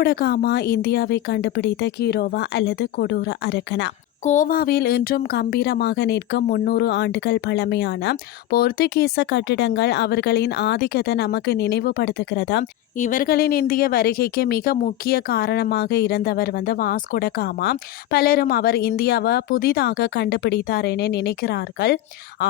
Vasco da Gama இந்தியாவை கண்டுபிடித்த ஹீரோவா அல்லது கொடூர அரக்கனா? கோவாவில் இன்றும் கம்பீரமாக நிற்கும் 300 ஆண்டுகள் பழமையான போர்த்துகீச கட்டிடங்கள் அவர்களின் ஆதிக்கத்தை நமக்கு நினைவுபடுத்துகிறது. இவர்களின் இந்திய வருகைக்கு மிக முக்கிய காரணமாக இருந்தவர் வாஸ்கோட காமா. பலரும் அவர் இந்தியாவை புதிதாக கண்டுபிடித்தார் என நினைக்கிறார்கள்.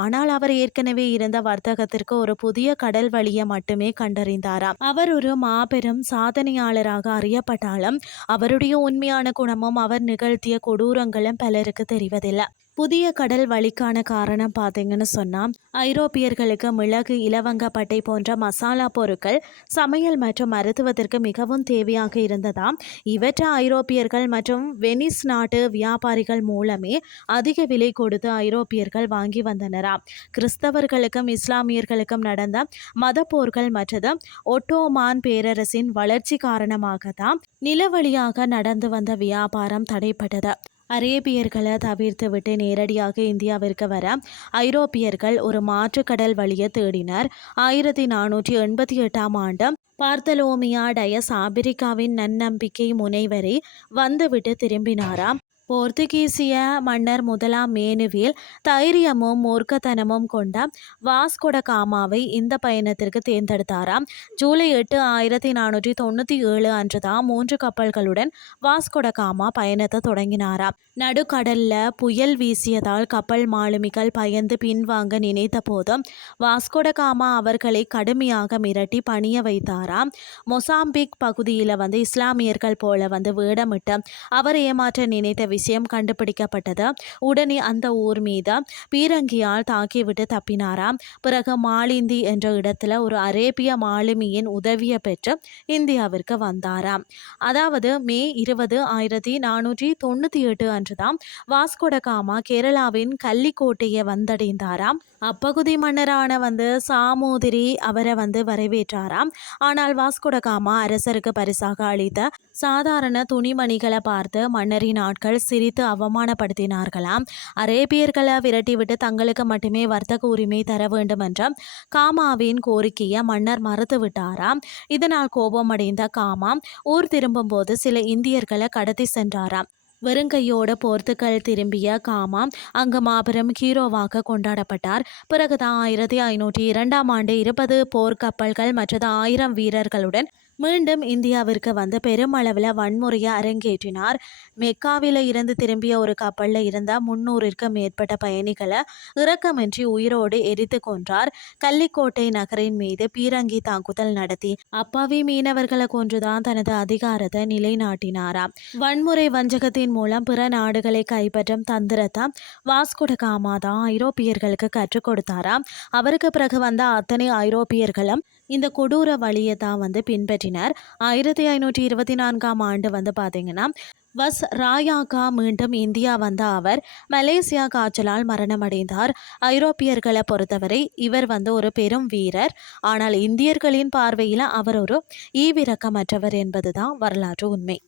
ஆனால் அவர் ஏற்கனவே இருந்த வர்த்தகத்திற்கு ஒரு புதிய கடல் வழியை மட்டுமே கண்டறிந்தாராம். அவர் ஒரு மாபெரும் சாதனையாளராக அறியப்பட்டாலும் அவருடைய உண்மையான குணமும் அவர் நிகழ்த்திய கொடூரங்களும் பலருக்கு தெரிவதில்லை. புதிய கடல் வழிக்கான காரணம் பார்த்தீங்கன்னு சொன்னால், ஐரோப்பியர்களுக்கு மிளகு, இலவங்கப்பட்டை போன்ற மசாலா பொருட்கள் சமையல் மற்றும் மருத்துவத்திற்கு மிகவும் தேவையாக இருந்ததாம். இவற்றை ஐரோப்பியர்கள் மற்றும் வெனிஸ் நாட்டு வியாபாரிகள் மூலமே அதிக விலை கொடுத்து ஐரோப்பியர்கள் வாங்கி வந்தனராம். கிறிஸ்தவர்களுக்கும் இஸ்லாமியர்களுக்கும் நடந்த மத போர்கள் மற்றது ஒட்டோமான் பேரரசின் வளர்ச்சி காரணமாக தான் நிலவழியாக நடந்து வந்த வியாபாரம் தடைப்பட்டது. அரேபியர்களை தவிர்த்து விட்டு நேரடியாக இந்தியாவிற்கு வர ஐரோப்பியர்கள் ஒரு மாற்று கடல் வழியை தேடினர். 1488ஆம் ஆண்டு பார்த்தலோமியா டயஸ் ஆபிரிக்காவின் நன்னம்பிக்கை முனைவரை வந்துவிட்டு திரும்பினாராம். போர்த்துகீசிய மன்னர் முதலாம் மேனுவேல் தைரியமும் மூர்க்கத்தனமும் கொண்ட வாஸ்கோட காமாவை இந்த பயணத்திற்கு தேர்ந்தெடுத்தாராம். ஜூலை 8, 1497 அன்றுதான் 3 கப்பல்களுடன் வாஸ்கோட காமா பயணத்தை தொடங்கினாராம். நடுக்கடல்ல புயல் வீசியதால் கப்பல் மாலுமிகள் பயந்து பின்வாங்க நினைத்த போதும் வாஸ்கோட காமா அவர்களை கடுமையாக மிரட்டி பணிய வைத்தாராம். மொசாம்பிக் பகுதியில் இஸ்லாமியர்கள் போல வேடமிட்டு அவர் ஏமாற்ற நினைத்த விஷயம் கண்டுபிடிக்கப்பட்டது. உடனே அந்த ஊர் மீது பீரங்கியால் தாக்கிவிட்டு தப்பினாராம். பிறகு மாலிந்தி என்ற இடத்துல ஒரு அரேபிய மாலுமியின் உதவியை பெற்று இந்தியாவிற்கு வந்தாராம். அதாவது மே 20, 1498 அன்றுதான் வாஸ்கோட காமா கேரளாவின் கள்ளிக்கோட்டையை வந்தடைந்தாராம். அப்பகுதி மன்னரான சாமோதிரி அவரை வரவேற்றாராம். ஆனால் வாஸ்கோட காமா அரசருக்கு பரிசாக அளித்த சாதாரண துணிமணிகளை பார்த்து மன்னரின் ஆட்கள் சிரித்து அவமானப்படுத்தினார்களாம். அரேபியர்களை விரட்டிவிட்டு தங்களுக்கு மட்டுமே வர்த்தக உரிமை தர வேண்டும் என்ற காமாவின் கோரிக்கையை மன்னர் மறுத்துவிட்டாராம். இதனால் கோபமடைந்த காமா ஊர் திரும்பும் போது சில இந்தியர்களை கடத்தி சென்றாராம். வெறுங்கையோட போர்த்துகல் திரும்பிய காமா அங்கு மாபெரும் ஹீரோவாக கொண்டாடப்பட்டார். பிறகுதான் 1502ஆம் ஆண்டு 20 போர்க்கப்பல்கள் மற்றது 1000 வீரர்களுடன் மீண்டும் இந்தியாவிற்கு பெருமளவில் வன்முறையை அரங்கேற்றினார். மெக்காவில் இருந்து திரும்பிய ஒரு கப்பலில் இருந்த 300க்கும் மேற்பட்ட பயணிகளை இறக்கமின்றி உயிரோடு எரித்து கொன்றார். கள்ளிக்கோட்டை நகரின் மீது பீரங்கி தாக்குதல் நடத்தி அப்பாவி மீனவர்களை கொன்றுதான் தனது அதிகாரத்தை நிலைநாட்டினாராம். வன்முறை வஞ்சகத்தின் மூலம் பிற நாடுகளை கைப்பற்றும் தந்திரத்தை வாஸ்கோட காமா தான் ஐரோப்பியர்களுக்கு கற்றுக் கொடுத்தாராம். அவருக்கு பிறகு வந்த அத்தனை ஐரோப்பியர்களும் இந்த கொடூர வழியை தான் பின்பற்றினர். 1524ஆம் ஆண்டு பார்த்தீங்கன்னா வஸ் ராயாக்கா மீண்டும் இந்தியா வந்த அவர் மலேசியா காய்ச்சலால் மரணமடைந்தார். ஐரோப்பியர்களை பொறுத்தவரை இவர் ஒரு பெரும் வீரர். ஆனால் இந்தியர்களின் பார்வையில் அவர் ஒரு ஈவிரக்கமற்றவர் என்பதுதான் வரலாற்று உண்மை.